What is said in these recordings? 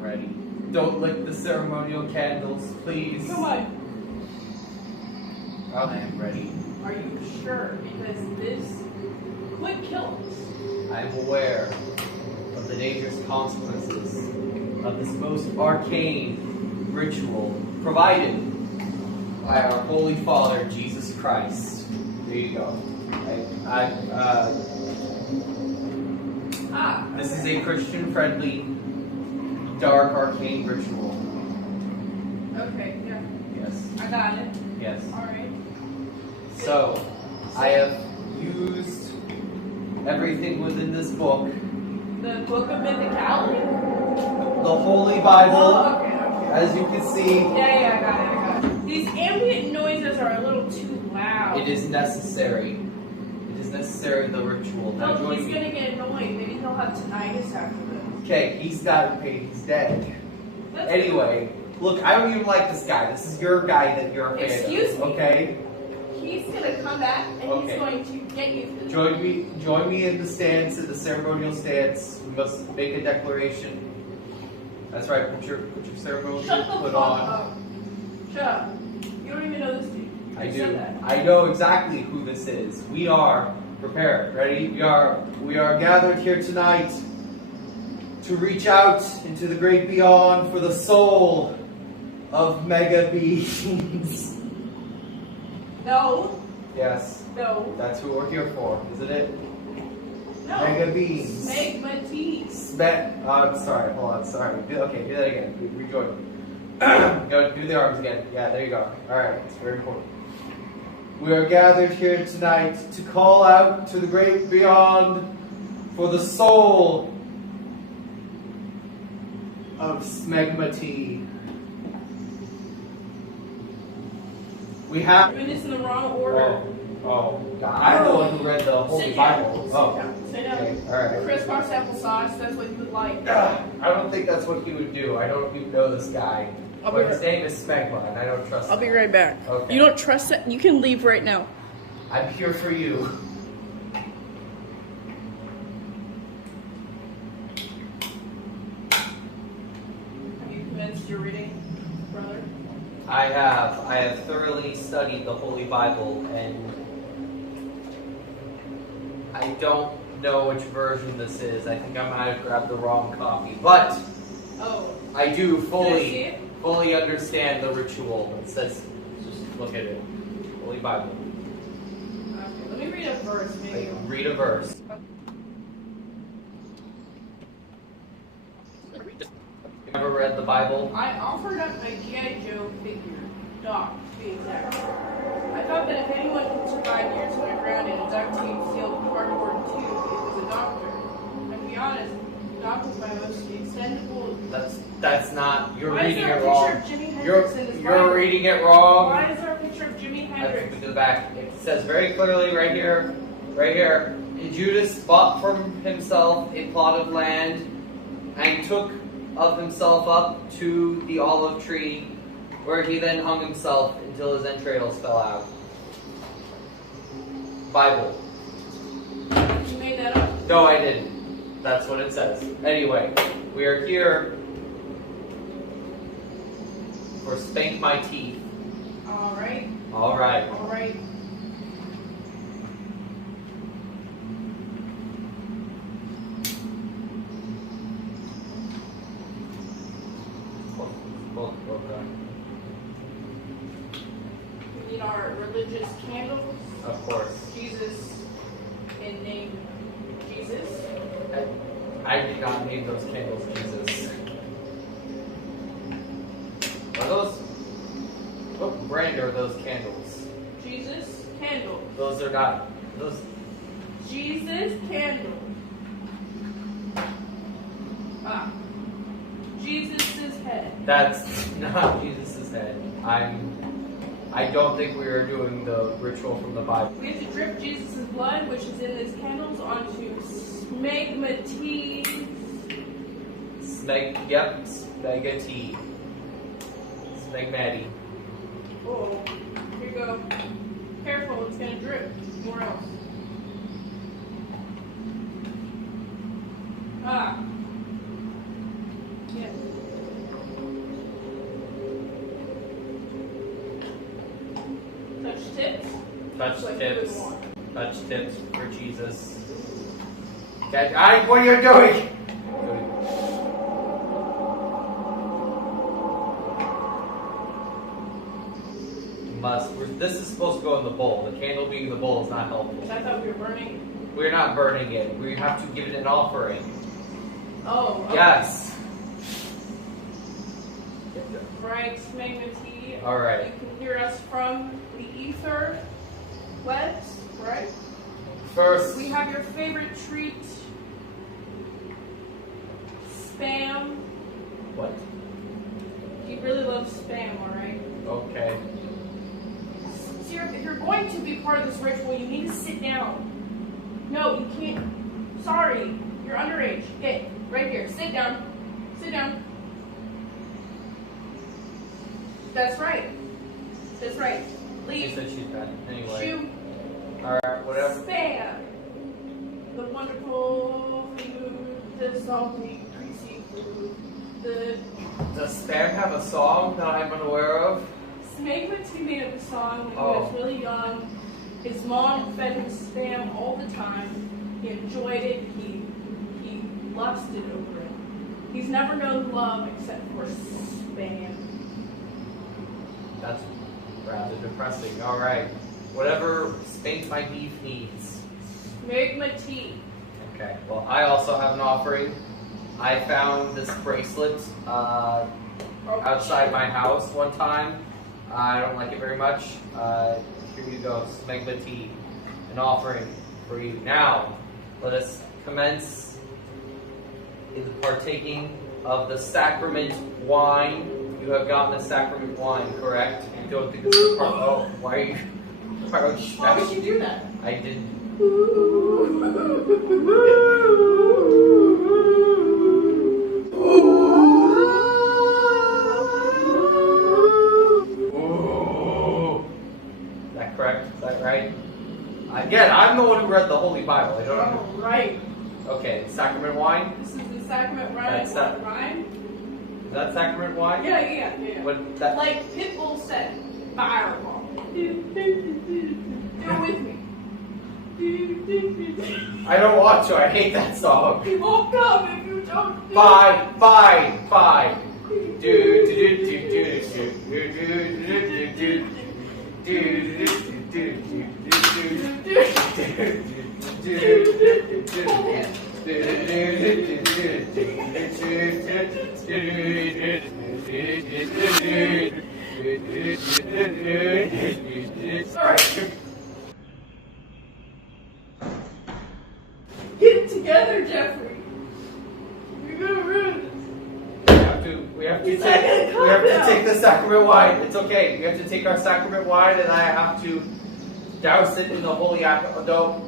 am ready. Don't lick the ceremonial candles, please. Come on. I am ready. Are you sure? Because this could kill us. I am aware of the dangerous consequences of this most arcane ritual provided by our Holy Father, Jesus Christ. There you go. This is a Christian-friendly, dark, arcane ritual. Okay, yeah. Yes. I got it. Yes. Alright. So, I have used everything within this book. The Book of Mythicality? The Holy Bible, Oh, okay. as you can see. Yeah, I got it. These ambient noises are a little too loud. It is necessary. It is necessary in the ritual. Now No, join he's me. gonna get annoyed. Maybe he'll have tinnitus after this. Okay, he's got it paid. He's dead. Anyway, look, I don't even like this guy. This is your guy that you're a fan of. Excuse me. Okay? He's gonna come back and Okay. he's going to get you for this. Join me in the stance, in the ceremonial stance. We must make a declaration. That's right. Put your ceremonial Shut the foot fuck on. up. Shut up. You don't even know this dude. I You do. said that. I know exactly who this is. We are prepared. Ready? We are gathered here tonight to reach out into the great beyond for the soul of mega beings. No. Yes, No. that's who we're here for, isn't it? No. Mega beings. Magma tea. I'm sorry. Hold on. Sorry. Okay, do that again. Rejoin me. Go do the arms again. Yeah, there you go. All right. It's very important. We are gathered here tonight to call out to the great beyond for the soul of smegma tea. We have. Doing this in the wrong order. Oh, God. I'm the one who read the Holy Sit down. Bible. Sit Oh, down. Sit down. okay. All right. Crisscross applesauce. That's what you would like. I don't think that's what he would do. I don't even know this guy. I'll But be his name is Smegma, and I don't trust I'll him. be right back. Okay. You don't trust that? You can leave right now. I'm here for you. Have you commenced your reading, brother? I have thoroughly studied the Holy Bible, and I don't know which version this is. I think I might have grabbed the wrong copy. But Oh. I do Can I see fully it? understand the ritual. It says, just look at it. Holy Bible. Okay. Let me read a verse, maybe. Like, read a verse. You ever read the Bible? I offered up my G.I. Joe figure, Doc, to be exact. I thought that if anyone could survive years underground in a duct tape sealed cardboard tube, it was a doctor. And to be honest, Doc was my most expendable. That's not. You're Why is reading there it a wrong. picture of Jimi Hendrix in this You're Bible? reading it wrong. Why is there a picture of Jimi I Hendrix? think to the back. It says very clearly right here. Judas bought from himself a plot of land and took of himself up to the olive tree, where he then hung himself until his entrails fell out. Bible. You made that up? No, I didn't. That's what it says. Anyway, we are here for Spank My Teeth. Alright. Alright. Alright. Okay. We need our religious candles. Of course. Jesus in name Jesus. I did not name those candles Jesus. Are those? What brand are those candles? Jesus candle. Those are not. Those. Jesus candle. Jesus' head. That's not Jesus' head. I don't think we are doing the ritual from the Bible. We have to drip Jesus' blood, which is in these candles, onto smegma tea. Smegma-tea. Smegmatty. Oh, here you go. Careful, it's gonna drip. More else. Yeah. Touch like tips. good one. Touch tips for Jesus. Okay, what are you doing? This is supposed to go in the bowl. The candle being in the bowl is not helpful. I thought we were burning. We're not burning it. We have to give it an offering. Oh. Okay. Yes. Right, Magma Tea. All right. You can hear us from the ether webs, right? First, We have your favorite treat, spam. what? He really loves spam, all right? Okay. So if you're going to be part of this ritual, you need to sit down. No, you can't. Sorry, you're underage. Okay, right here. Sit down. Sit down. That's right. That's right. She Leave. said she's bad. Anyway. Shoo. Alright, whatever. Spam. The wonderful food, the salty, greasy food, the Does Spam have a song that I'm unaware of? Magma Tea made up a song when he Oh. was really young. His mom fed him spam all the time. He enjoyed it. He lusted over it. He's never known love except for spam. That's rather depressing. Alright. Whatever Spank My Beef needs. Magma Tea. Okay. Well, I also have an offering. I found this bracelet outside my house one time. I don't like it very much. Here you go, Smegma Tea, an offering for you. Now, let us commence in the partaking of the sacrament wine. You have gotten the sacrament wine, correct? You don't think this is part. Oh, why are you? Why would you do that? I didn't. Is that right? Again, I'm the one who read the Holy Bible. I don't know. Oh, right. Okay, sacrament wine? This is the sacrament That's that- rhyme. Is that sacrament wine? Yeah. What that? Like Pitbull said, fireball. Do it with me. I don't want to. I hate that song. He won't come if you don't do Bye. Do do do do do do do do do Alright. Get it together, Jeffrey. You're gonna ruin We have He's not gonna to come now. take the sacrament wine. It's okay. We have to take our sacrament wine, and I have to douse it in the holy dough.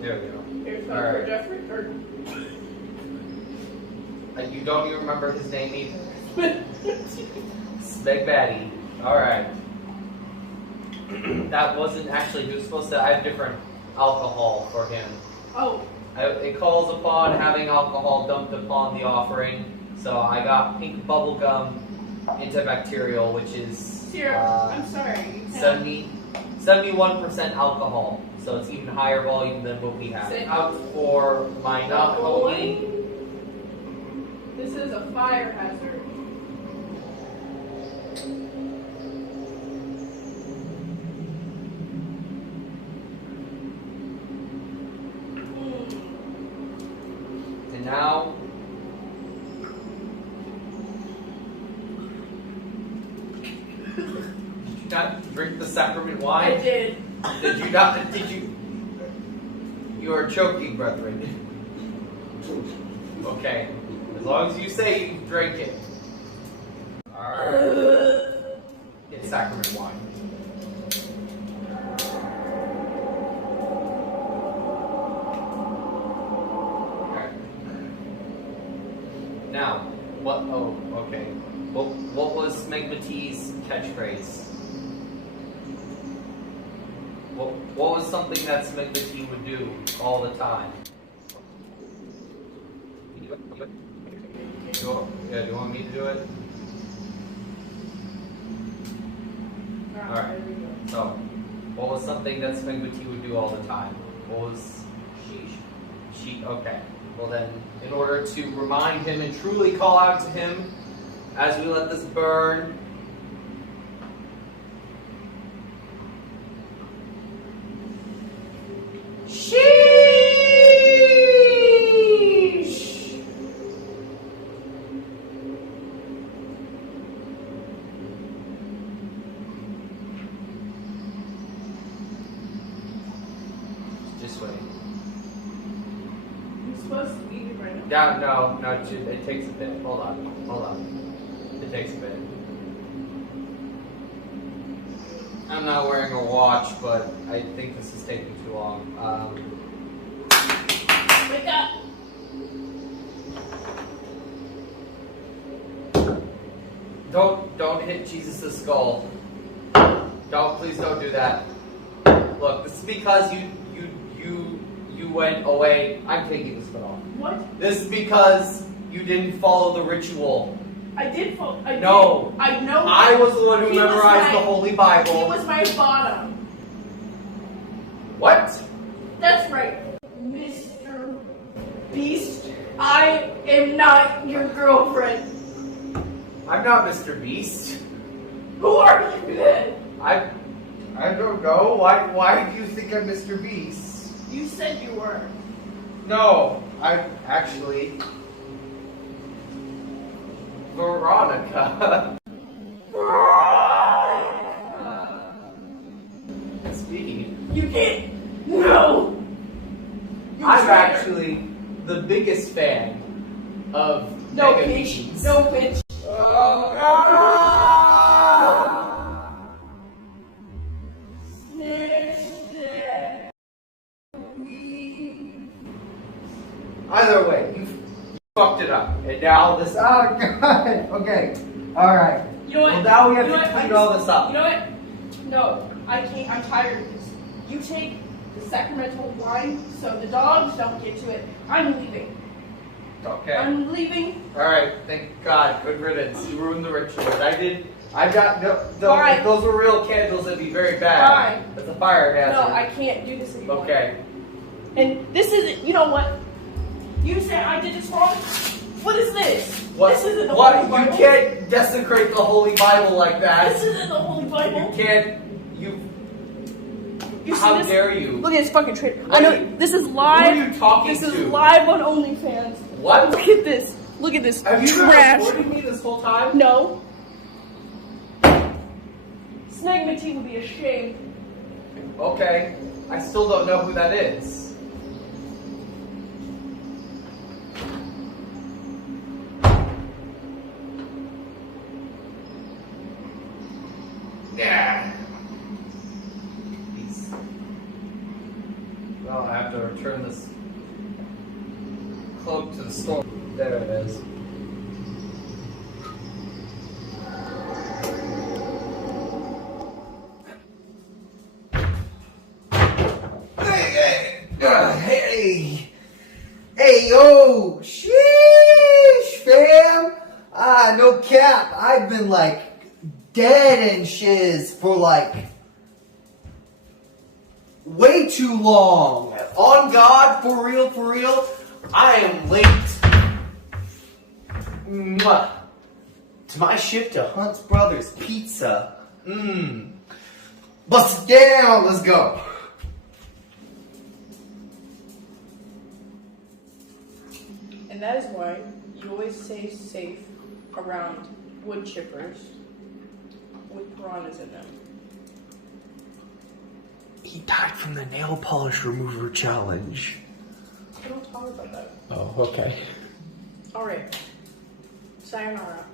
There we go. Here's All right. for Jeffrey. Or You don't even remember his name either. Smeg Batty. Alright. That wasn't actually, he was supposed to, I have different alcohol for him. Oh. It calls upon having alcohol dumped upon the offering. So I got pink bubblegum antibacterial, which is Syrup. I'm sorry. You can't- 71% alcohol. So it's even higher volume than what we have. Say- Out for my non-alcoholic. This is a fire hazard. And now, did you not drink the sacrament wine? I did. Did you not? Did you? You are choking, brethren. Okay. As long as you say you drink it. Alright. It's sacrament wine. Okay. Now, what? Oh, okay. What was Smegma Tea's catchphrase? What was something that Smegma Tea would do all the time? do you want me to do it? Alright. So, what was something that Smegmati would do all the time? What was... Sheesh. Okay. Well then, in order to remind him and truly call out to him, as we let this burn, Sheesh! Just wait. I'm supposed to eat it right now. Yeah, no, it takes a bit. Hold on. It takes a bit. I'm not wearing a watch, but I think this is taking too long. Wake up! Don't hit Jesus' skull. Please don't do that. Look, this is because you went away. I'm taking this one off. What? This is because you didn't follow the ritual. I did follow. No. I know. I was the one who He was memorized the my- Holy Bible. He was my bottom. What? That's right, Mr. Beast. I am not your girlfriend. I'm not Mr. Beast. Who are you then? I don't know. Why do you think I'm Mr. Beast? You said you were. No, I'm actually Veronica. Speaking. You can't. No. You I'm traitor. actually the biggest fan of No Mega bitch. Beans. No bitch. Either way, you fucked it up. And now this. Oh, God. Okay. Alright. You know what? Well, now we have You know to what? clean all this up. You know what? No, I can't. I'm tired of this. You take the sacramental wine so the dogs don't get to it. I'm leaving. Okay. I'm leaving. Alright, thank God. Good riddance. You ruined the ritual. I got. Bye. If those were real candles, that'd be very bad. Bye. That's a fire hazard. No, I can't do this anymore. Okay. And this isn't. You know what? You said I did this wrong. What is this? What? This isn't the What? Holy Bible. You can't desecrate the Holy Bible like that. This isn't the Holy Bible. You can't. You see How this? dare you? Look at this fucking traitor. What I know are you- this is Who live. are you talking This to? is live on OnlyFans. What? Look at this. Look at this Have you been trash. recording me this whole time? No. Snagmati would be ashamed. Okay. I still don't know who that is. Yeah. Well, I have to return this cloak to the store. There it is. Hey, yo, sheesh, fam. No cap. I've been like dead and shiz for like way too long. On God, for real, I am late. Mwah. To my shift to Hunt's Brothers Pizza. Bust it down, let's go. And that is why you always stay safe around wood chippers with piranhas in them. He died from the nail polish remover challenge. I don't talk about that. Oh, okay. Alright. Sayonara.